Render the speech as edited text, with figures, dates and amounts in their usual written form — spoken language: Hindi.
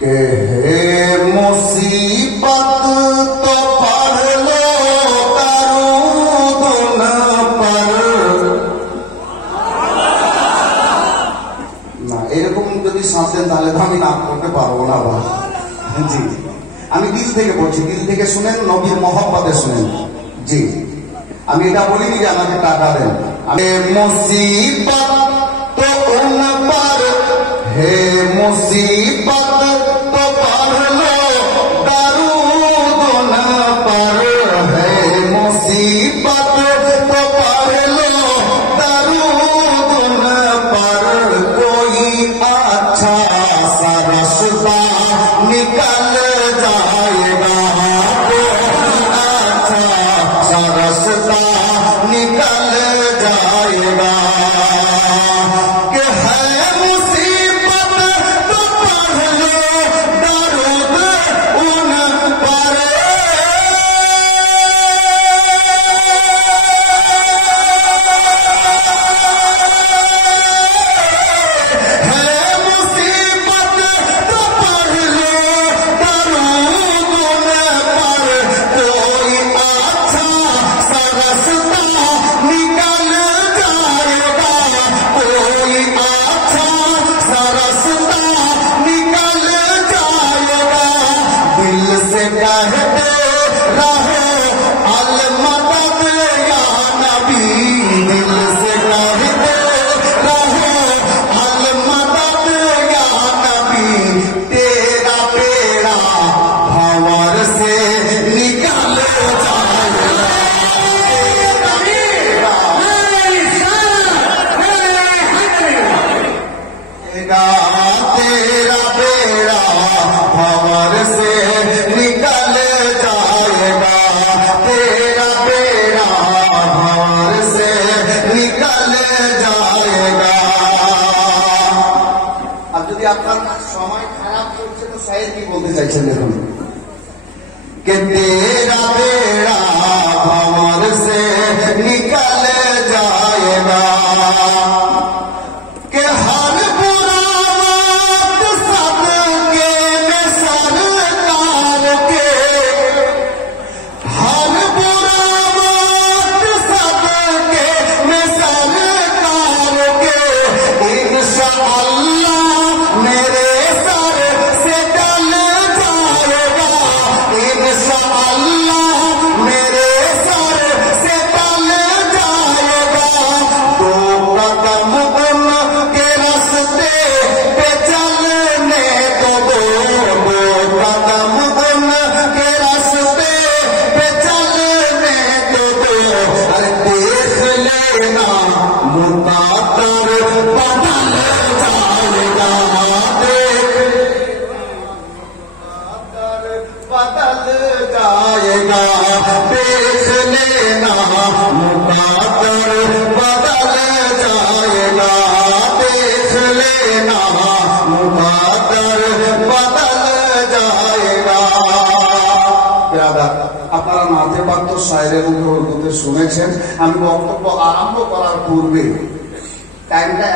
के हे मुसीबत तो पढ़ लो दरूद पर ना এরকম যদি সাথে তাহলে তো আমি না করতে পারবো না ভাই। জি আমি দিল থেকে বলছি, দিল থেকে শুনেন, নবীর মহব্বতে শুনেন। জি আমি এটা বলিনি যে আমাকে টাকা দেন। আমি মুসিবত তো উন पर है मुसीबत तो पढ़ लो दरूद पर है मुसीबत तो पढ़ लो दरूद पर कोई अच्छा सा रास्ता निकल जाएगा, कोई अच्छा सा रास्ता निकल जाएगा। कि है मुसीबत तो पढ़ लो दरूद उन पर, है मुसीबत तो पढ़ लो दरूद उन पर, कोई अच्छा सा रास्ता निकल जाएगा, कोई अच्छा सा रास्ता निकल जाएगा। दिल से कहते रहो अल मदद या नबी, दिल से कहते रहो अल मदद या नबी, तेरा बेड़ा भंवर से निकल जाएगा, तेरा बेड़ा तेरा बेड़ा भंवर से निकल जाएगा, तेरा बेड़ा भंवर से निकल जाएगा। अब যদি আপনার সময় খারাপ চলছে তো শায়ের কি বলতে চাইছেন দেখুন, कि तेरा बेड़ा भंवर से निकल जाएगा, कि हर बुरा वक्त सबके में सरकार के, हर बुरा वक्त सबके में सरकार के, इंशाअल्लाह मेरे सर से टल जाएगा, इंशाअल्लाह मेरे सर से टल जाएगा। दो कदम उनके रास्ते पे चलने तो दो, दो कदम उनके रास्ते पे चलने तो दो, अरे देख लेना मुतातर बदल जाएगा, देख मुतातर बदल जाएगा, देख लेना मुतातर बदल जाएगा, देख लेना मुतातर बदल जाएगा। ব্রাদার আপনারা নাতে পাক তো শায়েরের মুখে শুনেছেন। আমি বক্তব্য আরম্ভ করার পূর্বে টাইমটা